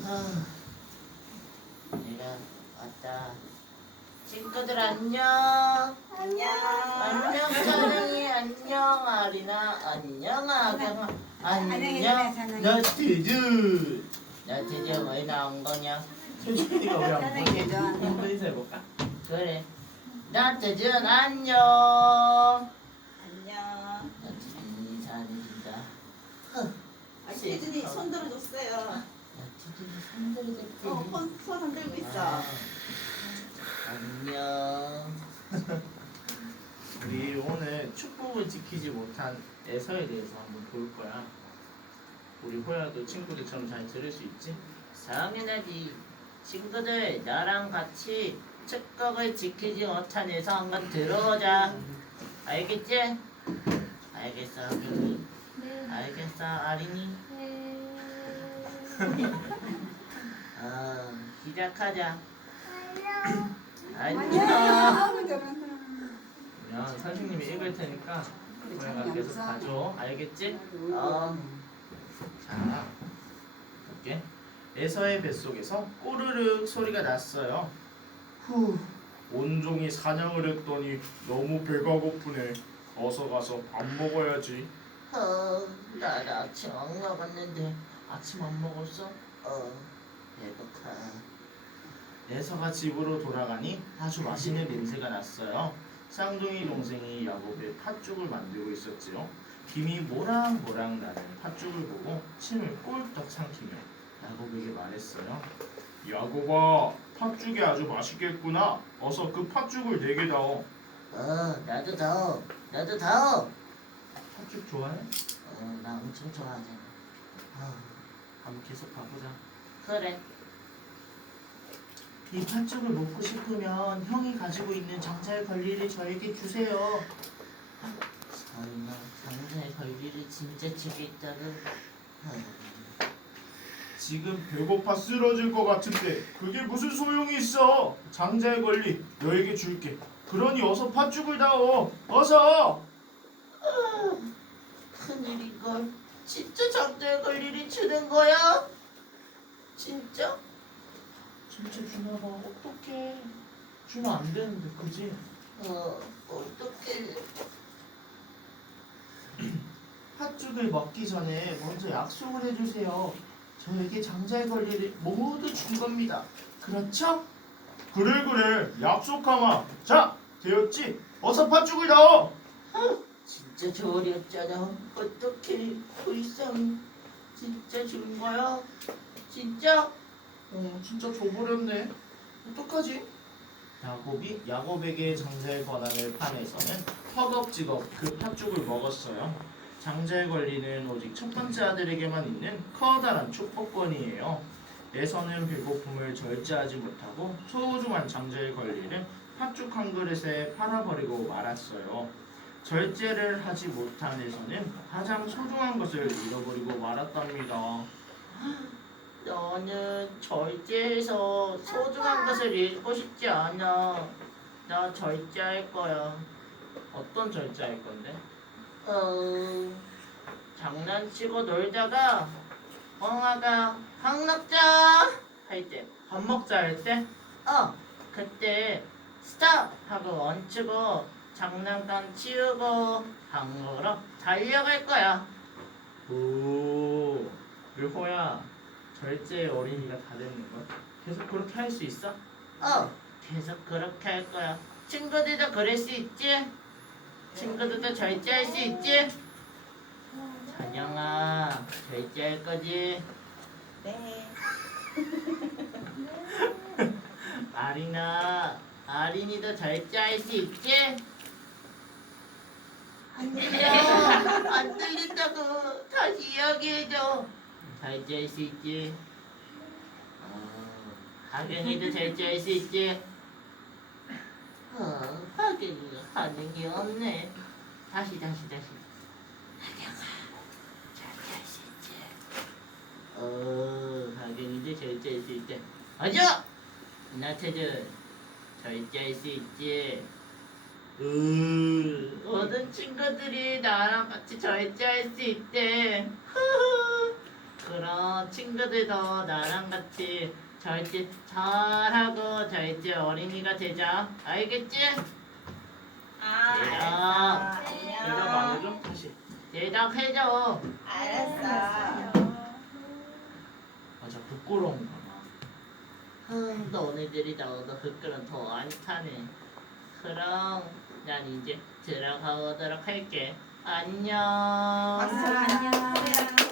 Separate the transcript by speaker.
Speaker 1: 내가 왔다. 친구들 안녕. 안녕 사랑이 안녕 아리나 안녕 아경아 안녕. 나 드디어 왜 나온 거냐?
Speaker 2: 솔직히가 우리 한번
Speaker 3: 사랑이 좋아.
Speaker 2: 한번 인사해볼까?
Speaker 1: 그래. 나 드디어 안녕. 나 드디어 인사 안 해준다.
Speaker 3: 태준이 손 들어줬어요.
Speaker 1: 나 드디어 손들어줬대.
Speaker 3: 손 흔들고 있어.
Speaker 1: 안녕.
Speaker 2: 우리 오늘 축복을 지키지 못한 에서에 대해서 한번 볼 거야. 우리 호야도 친구들처럼 잘 들을 수 있지?
Speaker 1: 당연하지. 친구들 나랑 같이 축복을 지키지 못한 에서 한번 들어보자. 알겠지? 알겠어 아린이. 알겠어 아린이. 시작하자. 안녕.
Speaker 2: 그냥 선생님이 읽을 테니까 호야가 계속 봐줘. 알겠지? 자, 볼게. 에서의 뱃속에서 꼬르륵 소리가 났어요. 온종일 사냥을 했더니 너무 배가 고프네. 어서 가서 밥 먹어야지.
Speaker 1: 나 아침 안 먹었는데. 아침 안 먹었어? 배고파.
Speaker 2: 에서가 집으로 돌아가니 아주 맛있는 냄새가 났어요. 쌍둥이 동생이 야곱의 팥죽을 만들고 있었지요. 김이 모락모락 나는 팥죽을 보고 침을 꼴떡 삼키며 야곱에게 말했어요. 야곱아, 팥죽이 아주 맛있겠구나. 어서 그 팥죽을 내게 다오.
Speaker 1: 나도 더. 나도 더.
Speaker 2: 팥죽 좋아해?
Speaker 1: 나 엄청 좋아하잖아.
Speaker 2: 한번 계속 가보자.
Speaker 1: 그래.
Speaker 2: 이 팥죽을 먹고 싶으면 형이 가지고 있는 장자의 권리를 저에게 주세요.
Speaker 1: 설마 장사에 권리를 진짜 주겠다는.
Speaker 2: 지금 배고파 쓰러질 것 같은데 그게 무슨 소용이 있어? 장자의 권리 너에게 줄게. 그러니 어서 팥죽을 다오. 어서.
Speaker 1: 큰일이걸. 진짜 장자의 권리를 주는 거야? 진짜?
Speaker 2: 진짜 주나봐. 어떡해. 주면 안 되는데 그지?
Speaker 1: 어떡해.
Speaker 2: 팥죽을 먹기 전에 먼저 약속을 해주세요. 저에게 장자의 권리를 모두 준 겁니다. 그렇죠? 그래 약속하마. 자 되었지? 어서 팥죽을 넣어.
Speaker 1: 진짜 저어렸잖아. 어떡해. 불쌍해. 진짜 준 거야? 진짜?
Speaker 2: 진짜 줘버렸네. 어떡하지? 야곱에게 장자의 권한을 파내서는 허겁지겁 그 팥죽을 먹었어요. 장자의 권리는 오직 첫 번째 아들에게만 있는 커다란 축복권이에요. 에서는 배고픔을 절제하지 못하고 소중한 장자의 권리를 팥죽 한 그릇에 팔아버리고 말았어요. 절제를 하지 못한 에서는 가장 소중한 것을 잃어버리고 말았답니다.
Speaker 1: 너는 절제해서 소중한 것을 잃고 싶지 않아. 나 절제할 거야.
Speaker 2: 어떤 절제할 건데?
Speaker 1: 장난치고 놀다가 엉아가 밥 먹자 할 때,
Speaker 2: 밥 먹자 할 때?
Speaker 1: 그때 스탑 하고 멈추고 장난감 치우고 밥 먹으러 달려갈 거야.
Speaker 2: 오, 우리 호야 절제의 어린이가 다 됐는 걸? 계속 그렇게 할 수 있어?
Speaker 1: 계속 그렇게 할 거야. 친구들도 그럴 수 있지? 친구들도 절제할 수 있지? 찬영아, 절제할 거지?
Speaker 3: 네.
Speaker 1: 아린이도 절제할 수 있지?
Speaker 3: 안 들려.
Speaker 1: 안 들린다고. 다시 이야기해줘. 절제할 수 있지? 하경이도 절제할 수 있지? 하경이가 하는 게 없네. 다시. 하경아, 절제할 수 있지? 하경이도 절제할 수 있지? 맞아! 나태준, 절제할 수 있지? 모든 친구들이 나랑 같이 절제할 수 있대. 그럼 친구 친구들도 나랑 같이 절제 잘하고 절제 어린이가 되자. 알겠지?
Speaker 3: 알았어.
Speaker 2: 대답 안 해줘? 다시.
Speaker 1: 대답해줘.
Speaker 3: 알았어.
Speaker 2: 맞아, 부끄러운가 봐.
Speaker 1: 너네들이 나보다 흙그릇 더 안 타네. 그럼 난 이제 들어가 보도록 할게. 안녕.
Speaker 3: 안녕.